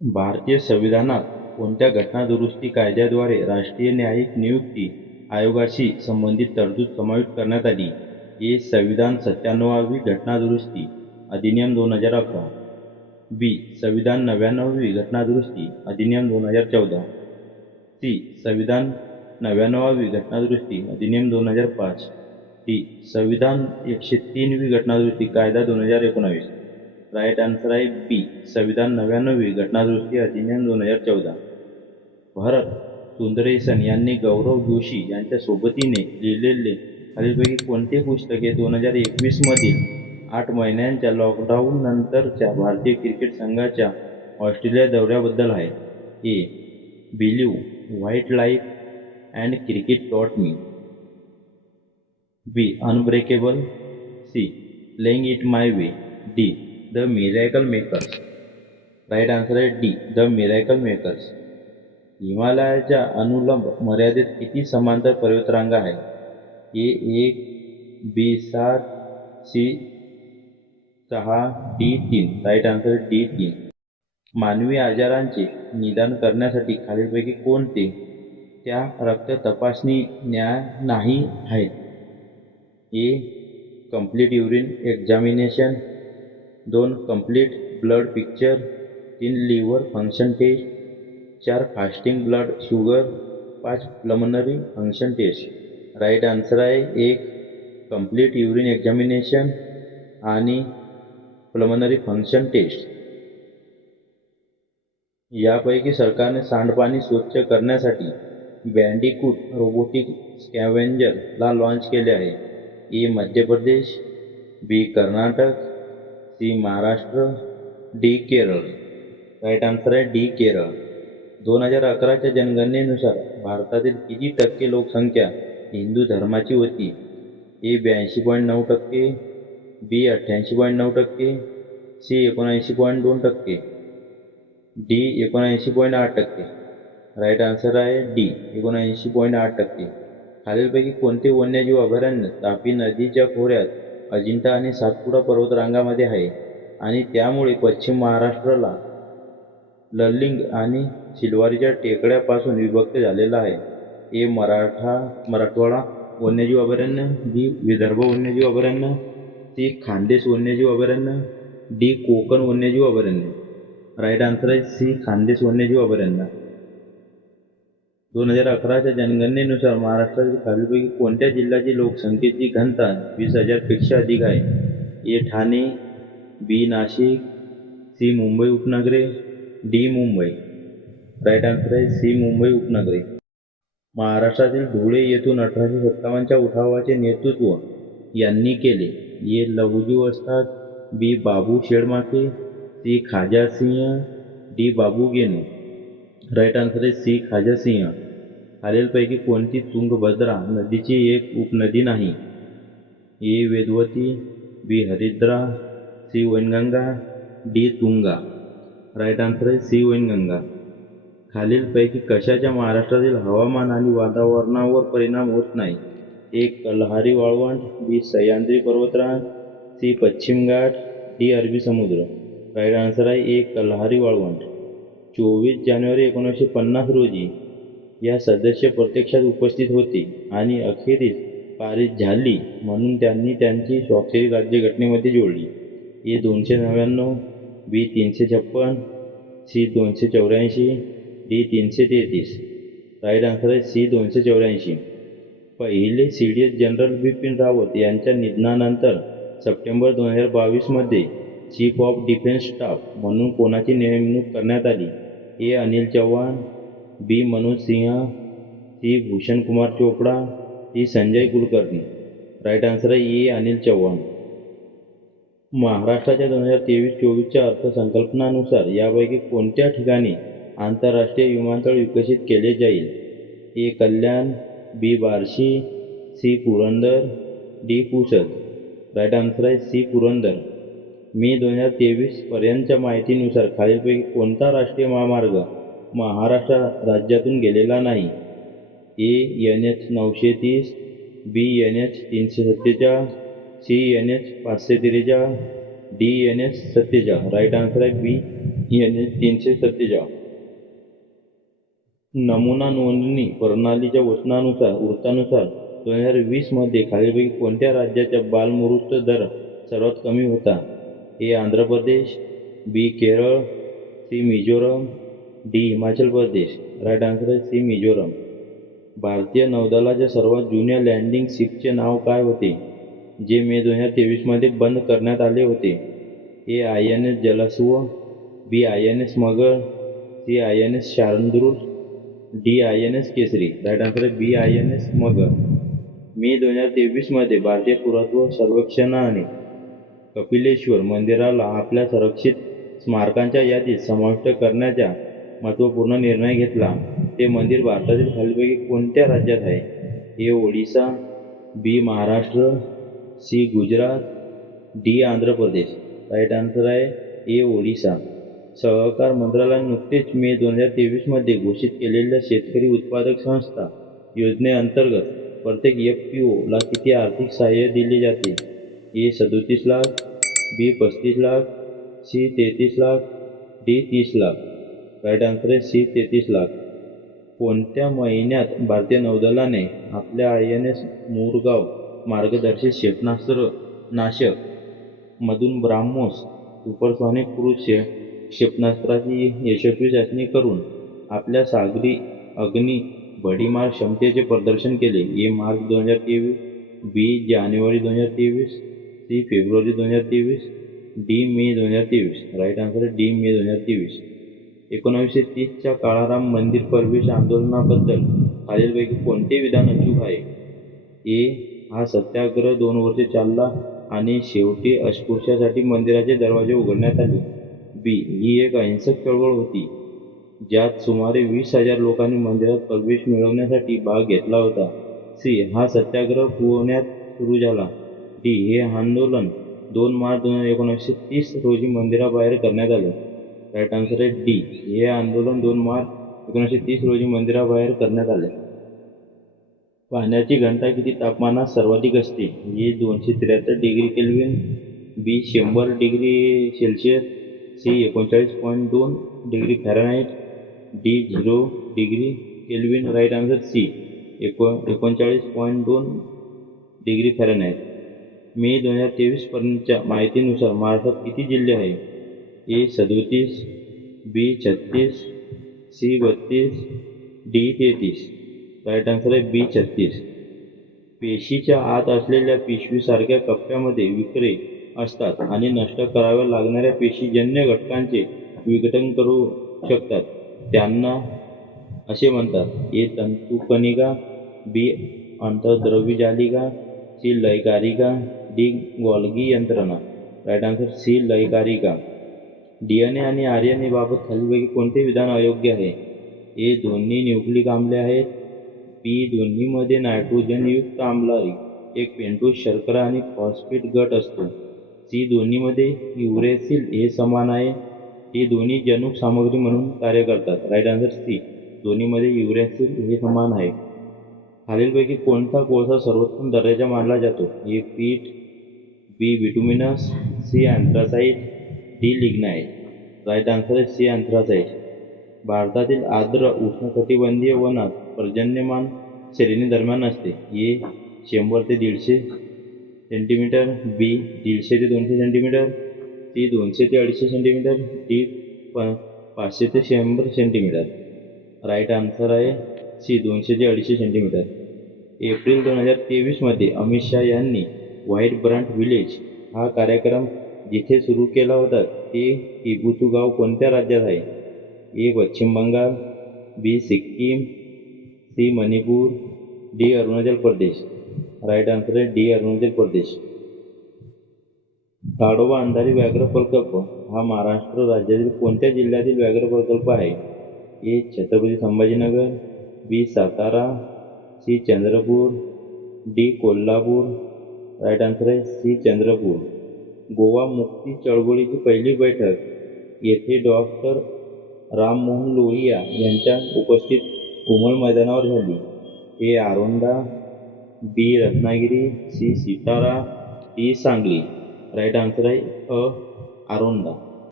भारतीय संविधानात कोणत्या घटनादुरुस्ती कायद्याद्वारे राष्ट्रीय न्यायिक नियुक्ती आयोगाशी संबंधित तरतूद समाविष्ट करण्यात आली? ए. संविधान 97वी घटनादुरुस्ती अधिनियम 2011. बी. संविधान 99वी घटनादुरुस्ती अधिनियम 2014. सी. संविधान 99वी घटनादुरुस्ती अधिनियम 2005. डी. संविधान 103वी घटनादुरुस्ती कायदा 2019. राईट आन्सर आहे बी. संविधान 99वी घटनादुरुस्ती अधिनियम 2014. भरत सुंदरेसन यांनी गौरव जोशी यांच्या सोबतीने लिहिलेले खालीलपैकी कोणते पुस्तके 2021 मधील 8 महिन्यांच्या लॉकडाऊन नंतरच्या भारतीय क्रिकेट संघाच्या ऑस्ट्रेलिया दौऱ्याबद्दल आहे? A. Believe, what life and cricket taught me. B. Unbreakable. C. Playing it my way. D. The miracle makers. Right answer आहे डी. The miracle makers. हिमालयाच्या अनुलंब मर्यादेत किती समांतर पर्वतरांगा आहेत? A. 1. B. 7. C. 6. D. 3. Right answer D. 3. मानवी आजारांचे निदान करण्यासाठी खालीलपैकी कोणते त्या रक्त तपासणी नाही आहेत? A. Complete urine examination. 2. Complete blood picture. 3. Liver function test. 4. Fasting blood sugar. 5. Pulmonary function test. Right answer आहे 1. कंप्लीट युरिन एक्झामिनेशन आणि प्लमनरी फंक्शन टेस्ट. यापैकी सरकारने सांडपाणी स्वच्छ करण्यासाठी बँडिकूट रोबोटिक स्कॅव्हेंजर ला लॉन्च केले आहे? A. Madhya Pradesh. B. Karnataka. C. Maharashtra. D. Kerala. Right answer आहे डी. केरळ. 2011च्या जनगणनेनुसार भारतातील किती टक्के लोकसंख्या हिंदू धर्माची होती? A. 82.9%. B. 88.9%. C. 79.2%. D. 79.8%. Right answer आहे डी. 79.8%. खालीलपैकी कोणते वन्यजीव अभयारण्य तापी नदीच्या खोऱ्यात अजिंठा आणि सातपुडा पर्वतरांगामध्ये आहे आणि त्यामुळे पश्चिम महाराष्ट्राला ललिंग आणि सिल्वारीच्या टेकड्यापासून विभक्त झालेला आहे? ए. मराठवाडा वन्यजीव अभयारण्य. बी. विदर्भ वन्यजीव अभयारण्य. सी. खानदेश वन्यजीव अभयारण्य. डी. कोकण वन्यजीव अभयारण्य. राईट आन्सर आहे सी. खानदेश वन्यजीव अभयारण्य. 2011च्या जनगणनेनुसार महाराष्ट्रातील खालीलपैकी कोणत्या जिल्ह्याची लोकसंख्येची घनता 20,000 पेक्षा अधिक आहे? A. Thane. B. Nashik. C. Mumbai उपनगरे. डी. मुंबई. राईट आन्सर आहे सी. मुंबई उपनगरे. महाराष्ट्रातील धुळे येथून 1857च्या उठावाचे नेतृत्व यांनी केले? ए. लहुजी वस्ताद. बी. बाबू शेडमाके. सी. खाजा सिंह. D. Babu Genu. Right answer आहे सी. खाजा सिंह. खालीलपैकी कोणती तुंगभद्रा नदीची एक उपनदी नाही? ए. Vedavati. B. Haridra. C. Wainganga. D. Tunga. Right answer आहे सी. वैनगंगा. खालीलपैकी कशाचा महाराष्ट्रातील हवामान आणि वातावरणावर परिणाम होत नाही? ए. कल्हारी वाळवंट. बी. सह्याद्री पर्वतरांग. सी. पश्चिम घाट. डी. अरबी समुद्र. राईट आन्सर आहे ए. कल्हारी वाळवंट. 24 जानेवारी 1950 रोजी या सदस्य प्रत्यक्षात उपस्थित होते आणि अखेरीस पारित झाली म्हणून त्यांनी त्यांची स्वाक्षरी राज्यघटनेमध्ये जोडली? ए. 299. बी. 356. सी. 284. डी. 333. राईट आन्सर आहे सी. 284. पहिले सीडीएस जनरल बिपिन रावत यांच्या निधनानंतर सप्टेंबर 2022 मध्ये चीफ ऑफ डिफेन्स स्टाफ म्हणून कोणाची नेमणूक करण्यात आली? A. Anil Chauhan. B. Manoj Sinha. C. Bhushan Kumar Chopra. D. Sanjay Kulkarni. Right answer आहे ए. अनिल चौहान. महाराष्ट्राच्या 2023-24च्या अर्थसंकल्पानुसार यापैकी कोणत्या ठिकाणी आंतरराष्ट्रीय विमानतळ विकसित केले जाईल? A. Kalyan. B. Barshi. C. Purandar. D. Pusad. Right answer आहे सी. पुरंदर. मे 2023 पर्यंतच्या माहितीनुसार खालीलपैकी कोणता राष्ट्रीय महामार्ग महाराष्ट्र राज्यातून गेलेला नाही? A. NH 930. B. NH 347. C. NH 543. D. NH 47. Right answer आहे बी. NH 347. नमुना नोंदणी प्रणालीच्या वृत्तानुसार 2020 मध्ये खालीलपैकी कोणत्या राज्याचा बालमृत्यू दर सर्वात कमी होता? ए. आंध्र प्रदेश, बी. Kerala, C. Mizoram, D. Himachal Pradesh. Right answer आहे सी. मिझोरम. भारतीय नौदलाच्या सर्वात जुन्या लँडिंग शिपचे नाव काय होते, जे मे 2023 मध्ये बंद करण्यात आले होते? A. INS Jalashwa, B. INS Magar, C. INS Shardul, D. INS Kesari. Right answer आहे बी. INS मगर. मे 2023 मध्ये भारतीय पुरातत्व सर्वेक्षणाने कपिलेश्वर मंदिराला आपल्या संरक्षित स्मारकांच्या यादीत समाविष्ट करण्याचा महत्त्वपूर्ण निर्णय घेतला. ते मंदिर भारतातील खालीलपैकी कोणत्या राज्यात आहे? ए. ओडिशा, बी. Maharashtra, C. Gujarat, D. Andhra Pradesh. Right answer आहे ए. ओडिशा. सहकार मंत्रालयाने नुकतेच मे 2023 मध्ये घोषित केलेल्या शेतकरी उत्पादक संस्था योजनेअंतर्गत प्रत्येक FPO ला किती आर्थिक सहाय्य दिले जाते? A. 37 lakh, B. 35 lakh, C. 33 lakh, D. 30 lakh. Right answer आहे सी. 33 लाख. कोणत्या महिन्यात भारतीय नौदलाने आपल्या INS मुरगाव मार्गदर्शित क्षेपणास्त्र नाशक मधून ब्राह्मोस सुपरसॉनिक क्रूझ क्षेपणास्त्राची यशस्वी चाचणी करून आपल्या सागरी अग्नी भडीमार क्षमतेचे प्रदर्शन केले? ए. March 2023, B. जानेवारी 2023, सी. फेब्रुवारी 2023, डी. मे 2023. राईट आन्सर आहे डी. मे 2023. 1930च्या काळाराम मंदिर प्रवेश आंदोलनाबद्दल खालीलपैकी कोणते विधान अचूक आहे? ए. हा सत्याग्रह 2 वर्षे चालला आणि शेवटी अस्पृश्यांसाठी मंदिराचे दरवाजे उघडण्यात आले. बी. ही एक अहिंसक चळवळ होती, ज्यात सुमारे 20,000 लोकांनी मंदिरात प्रवेश मिळवण्यासाठी भाग घेतला होता. सी. हा सत्याग्रह पुण्यात सुरू झाला. डी. हे आंदोलन 2 मार्च 1930 रोजी मंदिराबाहेर करण्यात आले. राईट आन्सर आहे डी. हे आंदोलन 2 मार्च 1930 रोजी मंदिराबाहेर करण्यात आले. पाण्याची घनता किती तापमानात सर्वाधिक असते? A. 273 degree kelvin, B. 100 degree Celsius, C. 39.2 degree Fahrenheit, D. 0 degree kelvin. Right answer C. 39.2 degree Fahrenheit. May 2023 पर्यंतच्या माहितीनुसार महाराष्ट्रात किती जिल्हे आहेत? A. 37, B. 36, C. 32, D. 33. Right answer आहे बी. 36. पेशीच्या आत असलेल्या पिशवीसारख्या कप्प्यामध्ये विकरे असतात आणि नष्ट कराव्या लागणाऱ्या पेशीजन्य घटकांचे विघटन करू शकतात. त्यांना असे म्हणतात. ए. तंतुकणिका, बी. अंतर्द्रव्यजालिका, सी. लयकारिका, डी. गोल्गी यंत्रणा. Right answer C. लयकारिका. DNA आणि RNA बाबत खालीलपैकी कोणते विधान अयोग्य आहे? ए. दोन्ही न्यूक्लिक आम्ले आहेत, बी. दोन्हीमध्ये नायट्रोजनयुक्त आम्लरी एक पेंटोज शर्करा आणि फॉस्फेट गट असतो, सी. दोन्हीमध्ये युरॅसिल हे समान आहे, हे दोन्ही जनुक सामग्री म्हणून कार्य करतात. Right answer C. दोन्हीमध्ये युरॅसिल हे समान आहे. खालीलपैकी कोणता कोळसा सर्वोत्तम दर्जाचा मानला जातो? A. Peat, B. Bituminous, C. Anthracite, D. Lignite. Right answer आहे सी. अँथ्रासाइट. भारतातील आर्द्र उष्णकटिबंधीय वनात पर्जन्यमान श्रेणी दरम्यान असते. ए. 100 ते 150 सेंटीमीटर, बी. 150 ते 200 सेंटीमीटर, सी. 200 ते 250 सेंटीमीटर, डी. 500 ते 100 सेंटीमीटर. राईट आन्सर आहे सी. 200 ते 250 सेंटीमीटर. एप्रिल 2023 मध्ये अमित शहा यांनी व्हाईटब्रंट व्हिलेज हा कार्यक्रम जिथे सुरू केला होता ते किबुतू गाव कोणत्या राज्यात आहे? ए. पश्चिम बंगाल, बी. Sikkim, C. Manipur, D. Arunachal Pradesh. Right answer आहे डी. अरुणाचल प्रदेश. ताडोबा अंधारी व्याघ्र प्रकल्प हा महाराष्ट्र राज्यातील कोणत्या जिल्ह्यातील व्याघ्र प्रकल्प आहे? A. Chhatrapati Sambhajinagar, B. Satara, C. Chandrapur, D. Kolhapur. Right answer आहे सी. चंद्रपूर. गोवा मुक्ती चळवळीची पहिली बैठक येथे डॉक्टर राममोहन लोहिया यांच्या उपस्थित घुमळ मैदानावर झाली. A. Aronda, B. Ratnagiri, C. Satara, D. Sangli. Right answer आहे आरोंडा.